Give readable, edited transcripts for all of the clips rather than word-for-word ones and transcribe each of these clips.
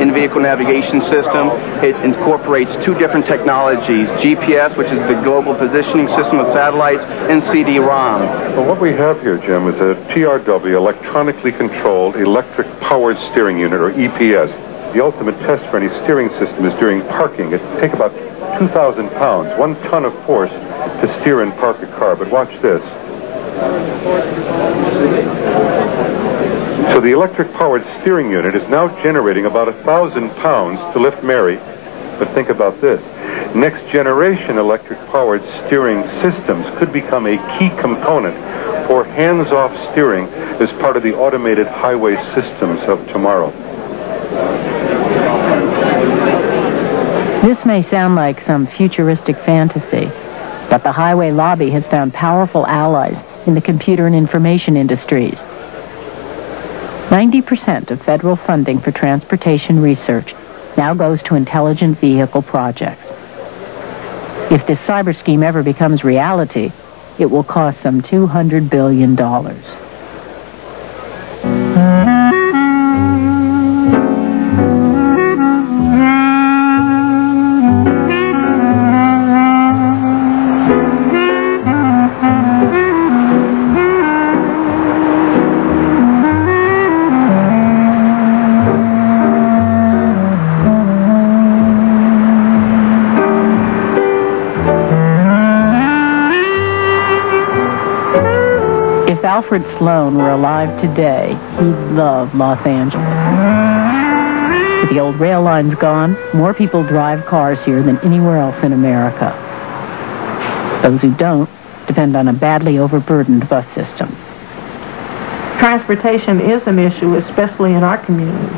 in-vehicle navigation system. It incorporates two different technologies, GPS, which is the global positioning system of satellites, and CD-ROM. Well, what we have here, Jim, is a TRW, electronically controlled electric powered steering unit, or EPS. The ultimate test for any steering system is during parking. It takes about 2,000 pounds, 1 ton of force to steer and park a car. But watch this. So the electric-powered steering unit is now generating about 1,000 pounds to lift Mary. But think about this. Next-generation electric-powered steering systems could become a key component for hands-off steering as part of the automated highway systems of tomorrow. This may sound like some futuristic fantasy, but the highway lobby has found powerful allies in the computer and information industries. 90% of federal funding for transportation research now goes to intelligent vehicle projects. If this cyber scheme ever becomes reality, it will cost some $200 billion. Alfred Sloan were alive today, he'd love Los Angeles. With the old rail lines gone, more people drive cars here than anywhere else in America. Those who don't depend on a badly overburdened bus system. Transportation is an issue, especially in our community.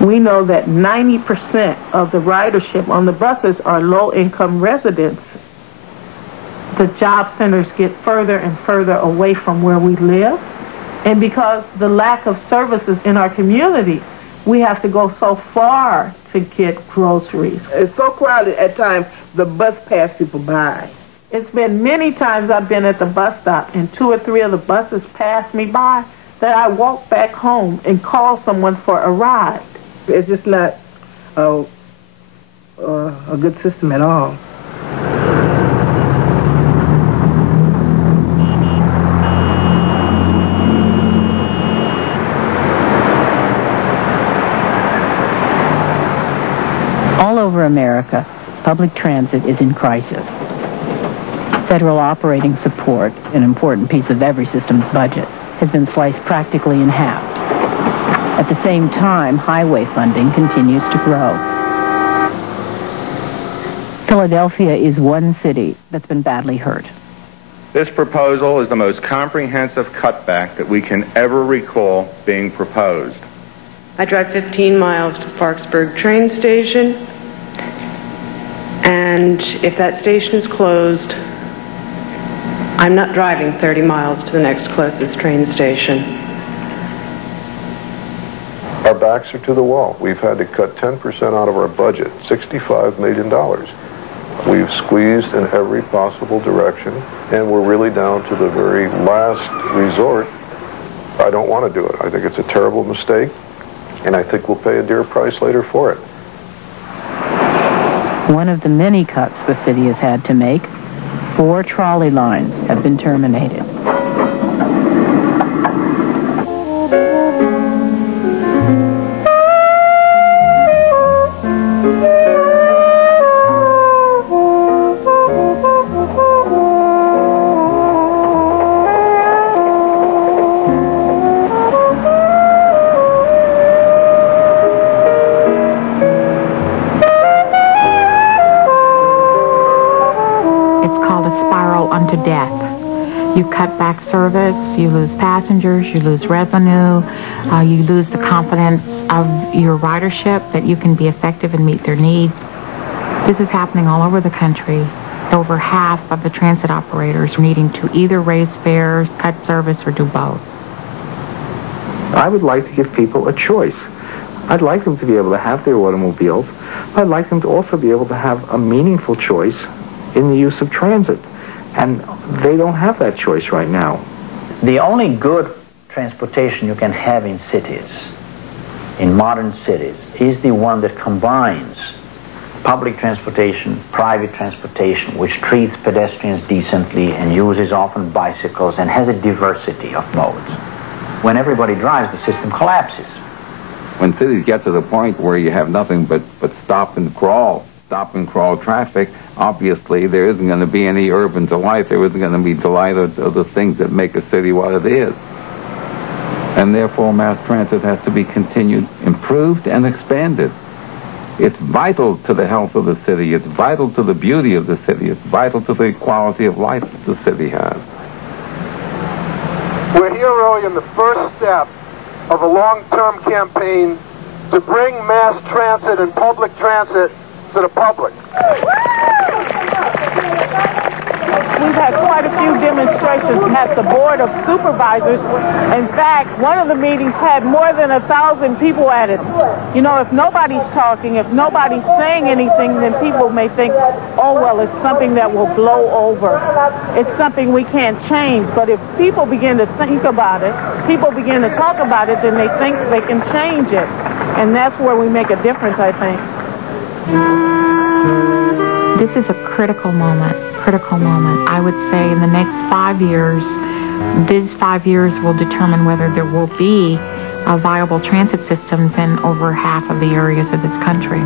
We know that 90% of the ridership on the buses are low-income residents. The job centers get further and further away from where we live. And because the lack of services in our community, we have to go so far to get groceries. It's so crowded at times, the bus pass people by. It's been many times I've been at the bus stop and 2 or 3 of the buses pass me by that I walk back home and call someone for a ride. It's just not a good system at all. All over America, public transit is in crisis. Federal operating support, an important piece of every system's budget, has been sliced practically in half. At the same time, highway funding continues to grow. Philadelphia is one city that's been badly hurt. This proposal is the most comprehensive cutback that we can ever recall being proposed. I drive 15 miles to the Parksburg train station, and if that station is closed, I'm not driving 30 miles to the next closest train station. Our backs are to the wall. We've had to cut 10% out of our budget, $65 million. We've squeezed in every possible direction, and we're really down to the very last resort. I don't want to do it. I think it's a terrible mistake, and I think we'll pay a dear price later for it. One of the many cuts the city has had to make, 4 trolley lines have been terminated. You cut back service, you lose passengers, you lose revenue, you lose the confidence of your ridership that you can be effective and meet their needs. This is happening all over the country. Over half of the transit operators are needing to either raise fares, cut service, or do both. I would like to give people a choice. I'd like them to be able to have their automobiles. I'd like them to also be able to have a meaningful choice in the use of transit. And they don't have that choice right now. The only good transportation you can have in cities in modern cities is the one that combines public transportation, private transportation, which treats pedestrians decently and uses often bicycles and has a diversity of modes. When everybody drives, the system collapses. When cities get to the point where you have nothing but stop and crawl traffic, obviously there isn't going to be any urban delight. There isn't going to be delight of the things that make a city what it is. And therefore mass transit has to be continued, improved, and expanded. It's vital to the health of the city. It's vital to the beauty of the city. It's vital to the quality of life that the city has. We're here really in the first step of a long-term campaign to bring mass transit and public transit to the public. We've had quite a few demonstrations at the Board of Supervisors. In fact, one of the meetings had more than 1,000 people at it. You know, if nobody's talking, if nobody's saying anything, then people may think, oh, well, it's something that will blow over. It's something we can't change. But if people begin to think about it, people begin to talk about it, then they think they can change it. And that's where we make a difference, I think. This is a critical moment. I would say in the next 5 years, these 5 years will determine whether there will be viable transit systems in over half of the areas of this country.